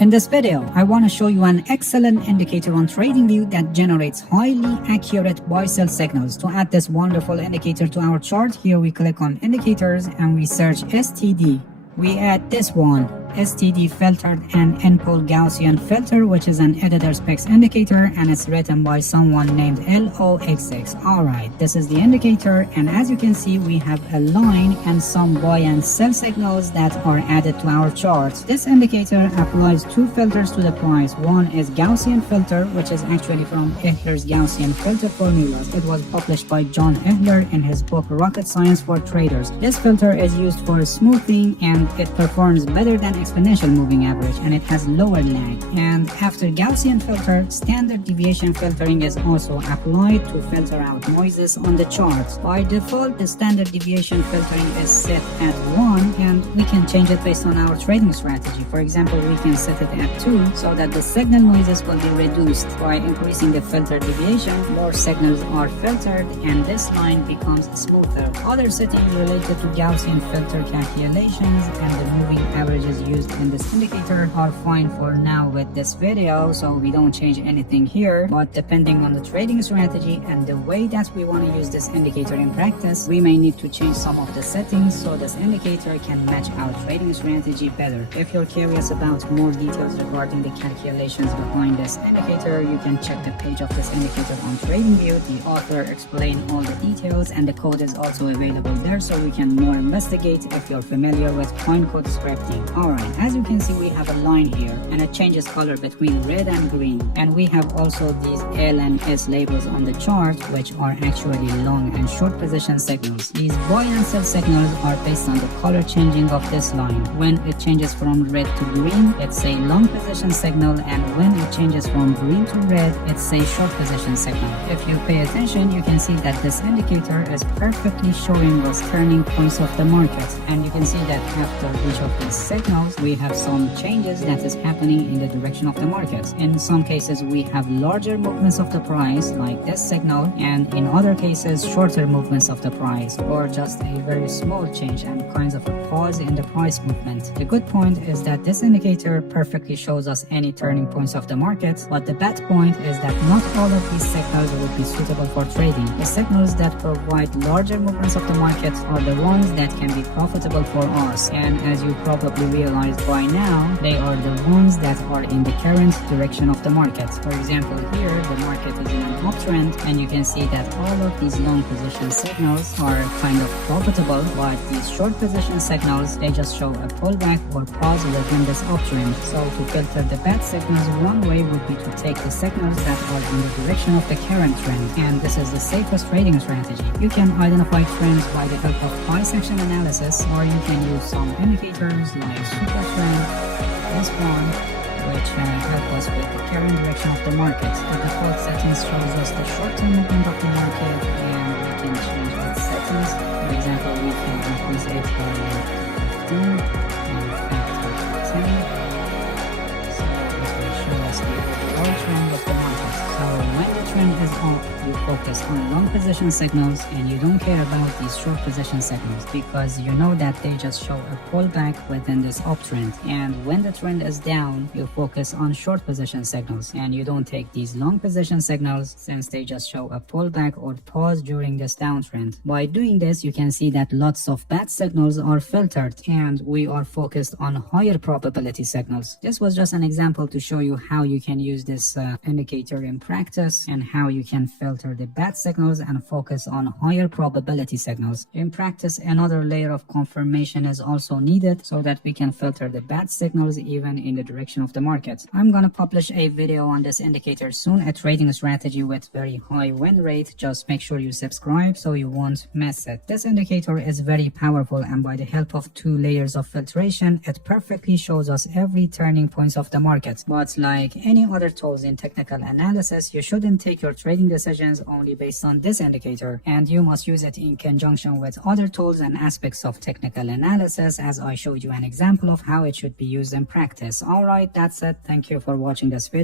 In this video, I want to show you an excellent indicator on TradingView that generates highly accurate buy-sell signals. To add this wonderful indicator to our chart, here we click on indicators and we search STD. We add this one, STD filtered and NPOL Gaussian filter, which is an editor specs indicator, and it's written by someone named LOXX. Alright, this is the indicator, and as you can see, we have a line and some buy and sell signals that are added to our chart. This indicator applies two filters to the price. One is Gaussian filter, which is actually from Ehler's Gaussian filter formulas. It was published by John Ehler in his book Rocket Science for Traders. This filter is used for smoothing and it performs better than exponential moving average, and it has lower lag. And after Gaussian filter, standard deviation filtering is also applied to filter out noises on the charts. By default, the standard deviation filtering is set at 1, and we can change it based on our trading strategy. For example, we can set it at 2 so that the signal noises will be reduced. By increasing the filter deviation, more signals are filtered and this line becomes smoother. Other settings related to Gaussian filter calculations and the moving averages used in this indicator are fine for now with this video, so we don't change anything here. But depending on the trading strategy and the way that we want to use this indicator in practice, we may need to change some of the settings so this indicator can match our trading strategy better. If you're curious about more details regarding the calculations behind this indicator, you can check the page of this indicator on TradingView. The author explained all the details and the code is also available there, so we can more investigate if you're familiar with coin code scripting. Alright, as you can see, we have a line here and it changes color between red and green, and we have also these L and S labels on the chart, which are actually long and short position signals. These buy and sell signals are based on the color changing of this line. When it changes from red to green, it's a long position signal, and when it changes from green to red, it's a short position signal. If you pay attention, you can see that this indicator is perfectly showing us turning points of the market, and you can see that after each of these signals we have some changes that is happening in the direction of the market. In some cases we have larger movements of the price like this signal, and in other cases shorter movements of the price, or just a very small change and kinds of a pause in the price movement. The good point is that this indicator perfectly shows us any turning points of the market, but the bad point is that not all of these signals will be suitable for trading. The signals that provide larger movements of the market are the ones that can be profitable for us, and as you probably realized by now, they are the ones that are in the current direction of the market. For example, here the market is in an uptrend, and you can see that all of these long position signals are kind of profitable, but these short position signals, they just show a pullback or pause within this uptrend. So to filter the bad signals, one way would be to take the signals that are in the direction of the current trend, and this is the safest trading strategy. You can identify trends by the help of price action analysis, or you can use some indicators like super trend, this one, which help us with the current direction of the market. The default settings shows us the short-term movement of the market, and we can change its settings. For example, we can increase it by 15 and factor 10. So this will show us the overall trend of the market. So when the trend is up, you focus on long position signals and you don't care about these short position signals, because you know that they just show a pullback within this uptrend. And when the trend is down, you focus on short position signals and you don't take these long position signals, since they just show a pullback or pause during this downtrend. By doing this, you can see that lots of bad signals are filtered and we are focused on higher probability signals. This was just an example to show you how you can use this indicator in practice, and how you can filter the bad signals and focus on higher probability signals. In practice, another layer of confirmation is also needed so that we can filter the bad signals even in the direction of the market. I'm gonna publish a video on this indicator soon, a trading strategy with very high win rate. Just make sure you subscribe so you won't miss it. This indicator is very powerful, and by the help of two layers of filtration, it perfectly shows us every turning points of the market. But like any other tools in technical analysis, you shouldn't take your trading decisions only based on this indicator, and you must use it in conjunction with other tools and aspects of technical analysis, as I showed you an example of how it should be used in practice. Alright, that's it. Thank you for watching this video.